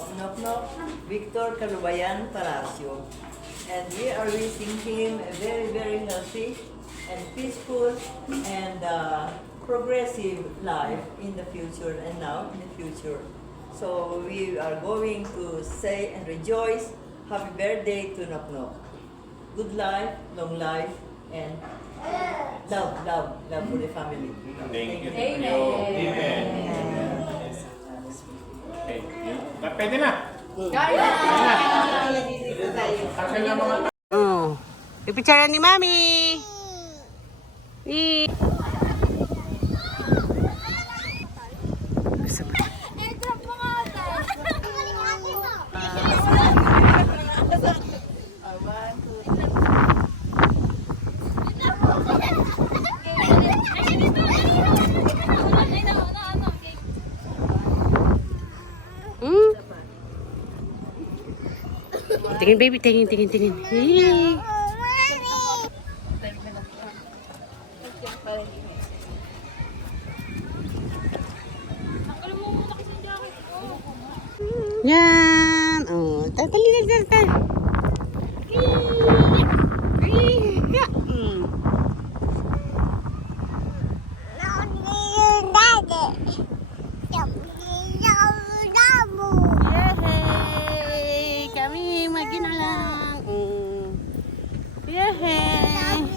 of Knock Knock, Victor Calubayan Palacio. And we are wishing him a very, very healthy and peaceful and progressive life in the future and now in the future. So we are going to say and rejoice, happy birthday to Knock Knock. Good life, long life, and love for the family. Thank you. Amen. Amen. Okay. Pwede na. Akin lang mga Oh. Pipicturean ni Mami. Tingin baby, tingin. Yay. Yan. Oh, tali. Yay! Kami maginalang. Yay!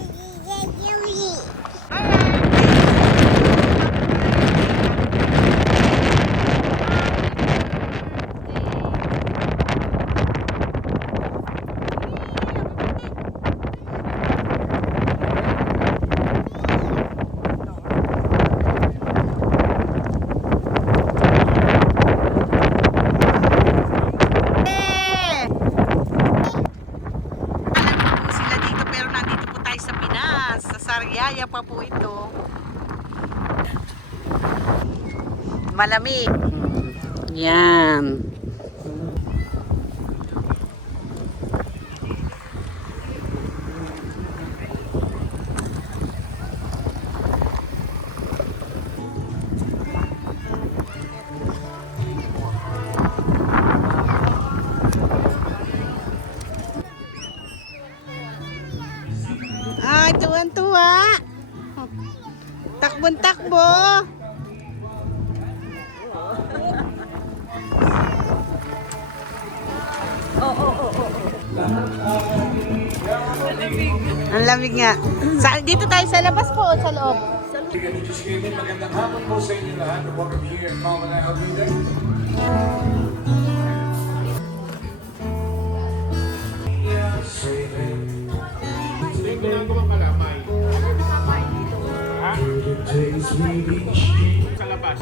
Sariaya pa po ito. Malamig. Yan. Ay, tuwan-tuwa. Takbon-takbo. Ang lamig nga. Dito tayo sa labas po o sa loob? Magandang hapon po sa inyo lahat. Welcome here at Mama na Alvida. ginagawa kalamay. Ha? Sa labas.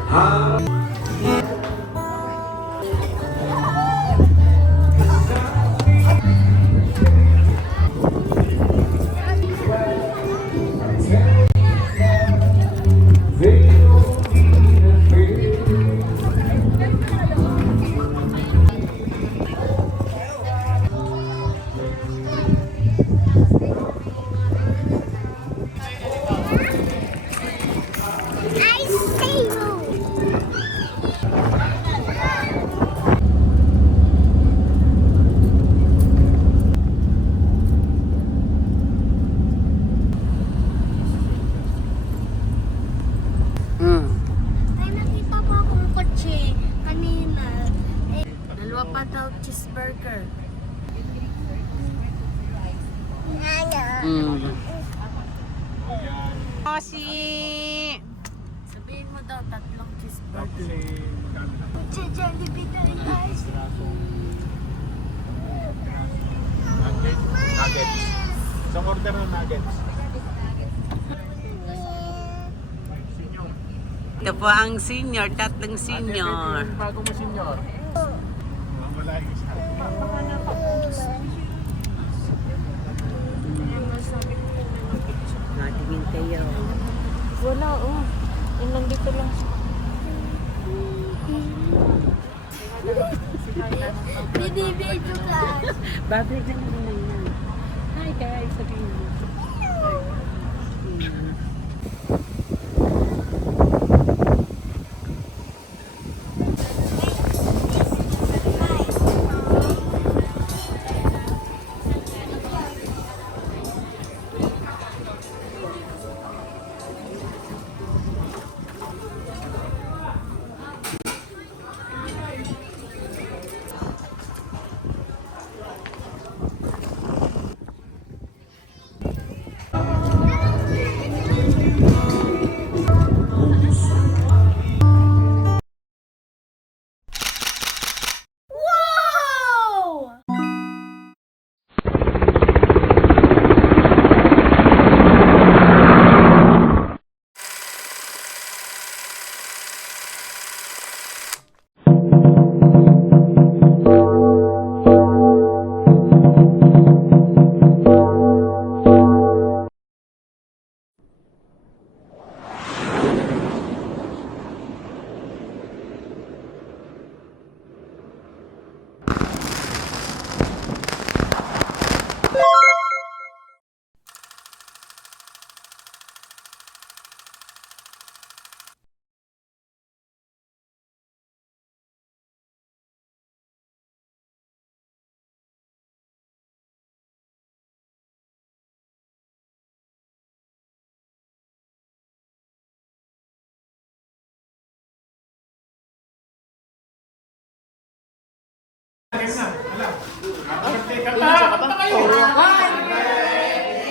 Cheeseburger. Si Sabihin mo daw, 3 cheeseburger. Nuggets. Isang order ng nuggets. ito po ang senior, 3 senior. Bago mo senior. Wala yung isa. Natingin kayo. Wala, oh. Yung nandito lang. Binibidyo ka. Babalik na naman yan. Hi guys, sabihin mo.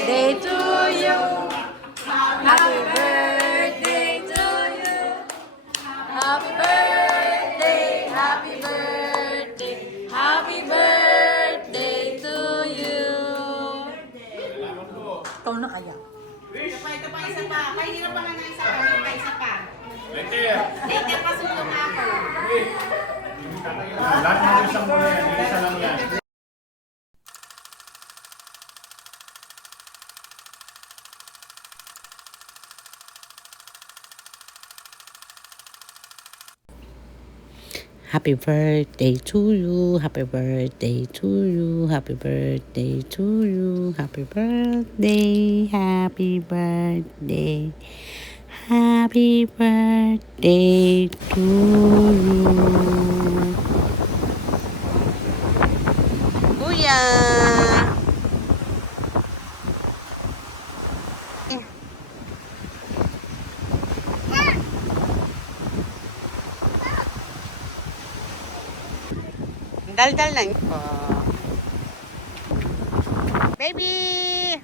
Day to you. Happy birthday to you. Happy birthday, happy birthday, happy birthday to you. Ikaw na kaya? Ito pa isa pa. Pahinirap pa nga ng isa pa. May pa isa pa. Later. Later pa sunog na ako. Lahat ng isang muna yan. Isa lang yan. Happy birthday to you, happy birthday to you, happy birthday to you, happy birthday, happy birthday, happy birthday to you. Kuya! Dal-dal lang po. Baby!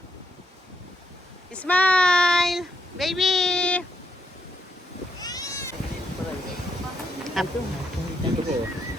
Smile! Baby! Ito po.